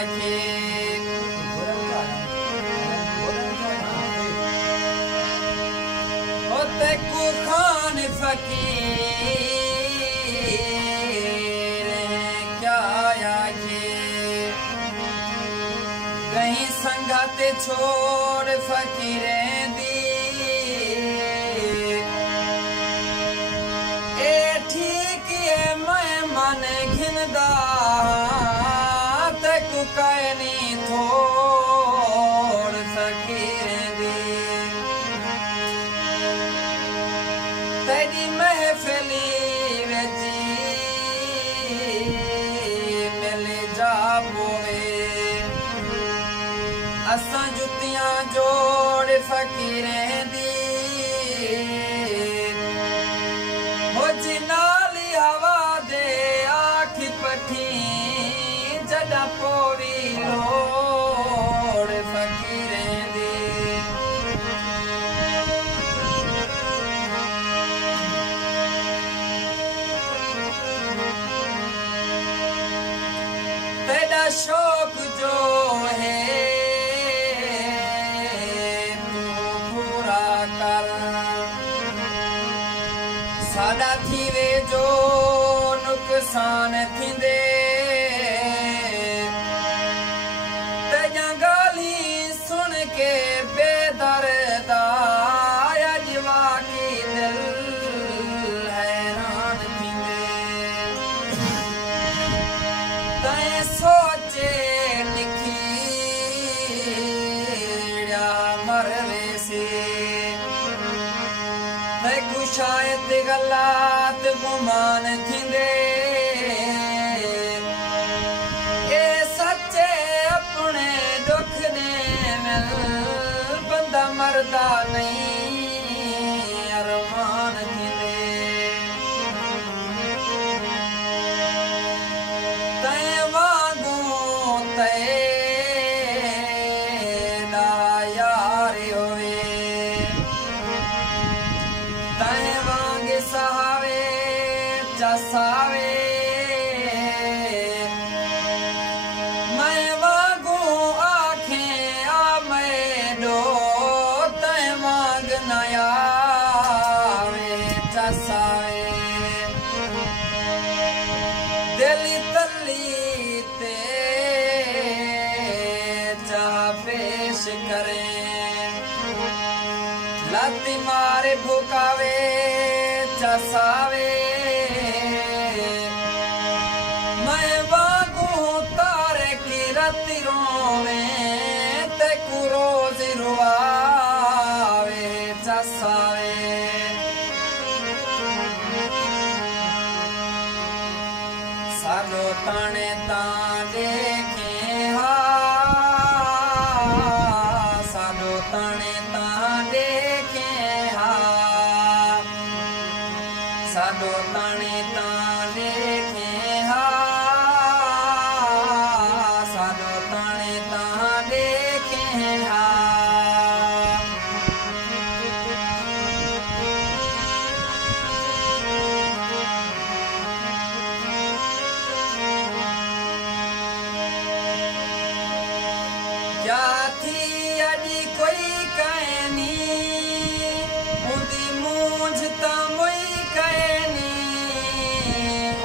आखे होते को खान फकीर क्या आखे कहीं संगत छोड़ फकीरें दी ए ठीक है मैं मन घिनदा तेकु कहनी थोड़ फकीरें दी तेरी महफिली वेची मिले जा पोवे असां जुतियां जोड़ फकीरें दी हो जिनाली हवा दे आखी पठी जड़ा पोरी लोड़ फकीरें दी तेरा शौक जो है सादा थीवे जो नुकसान थींदे तेजा गाली सुन के बेदर्दा अजवा की दिल हैरान थींदे तैं सोचे लिखी मरवे से शायद गलत गुमान थींदे ए सच्चे अपने दुख ने मिल बंदा मरदा नहीं अरमान थींदे तैं वांगू तेरा यार होवे तैं वांग सहावे चसावे मैं वांगू आखें आ मैडो तैं वांग नयावे चसावे दिली तली ते चाह पेश करें लाती मारे भुकावे चसावे मैं वांगू तारे की रती रोवे तेकु रोज रुआवे चसावे सालो ताने तां देखे हा सालो ताने तां देखे हा सालो ताने तां देखे हा सालो ताने तां देखे हा क्या थी अजी कोई कहनी उदी मूंझ तमई कहनी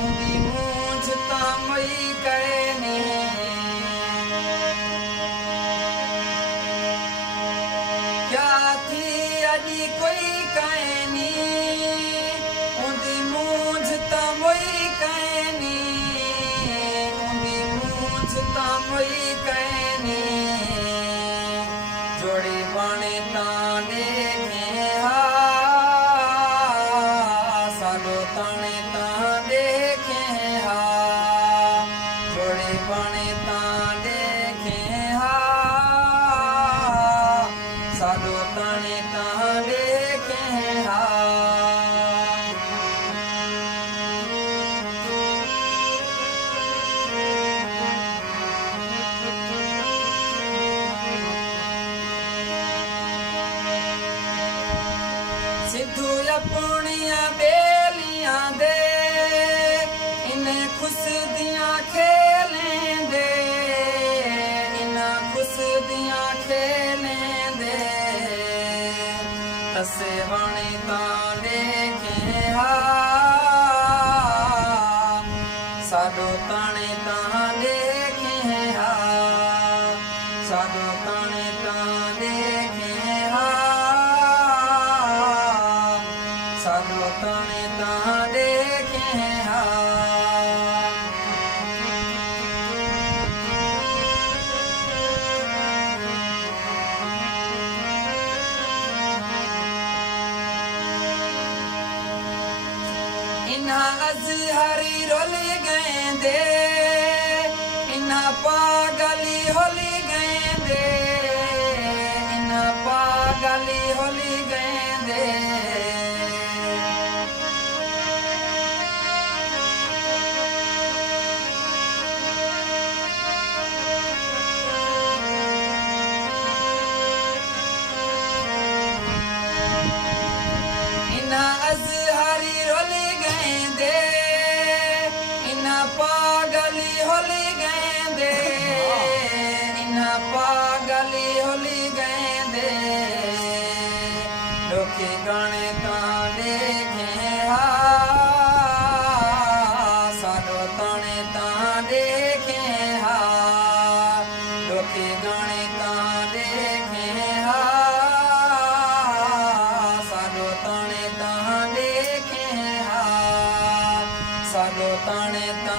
उदी मूंझ तमई कहनी क्या थी अजी कोई कहनी उदी मूंझ तमई कहनी उदी मूंझ तमई कहनी जोड़ी पाने तां देखे हा सालो ताने तां देखे हा जोड़ी पाने तां देखे हा सालो ताने तां देखे हा सिद्धू अपनिया बेलियां दे इन्हें खुश दियां खेलें दे साडो ताने ता देखे हा साडो ताने ता देखे हा साडो ताने ता देखे हा इन्हा अज़हरी रोली गएंदे इन्हा पागली होली गएंदे इन्हा पागली होली गएंदे इन्हा अज़हरी रोली गएंदे इन्हा पागली होली गएंदे इन्हा पागली होली गएंदे लोकी गाने ता देखे हा साडो ताने ता देखे हा लोकी गाने ता देखे हा साडो ताने ता देखे हा साडो ताने ता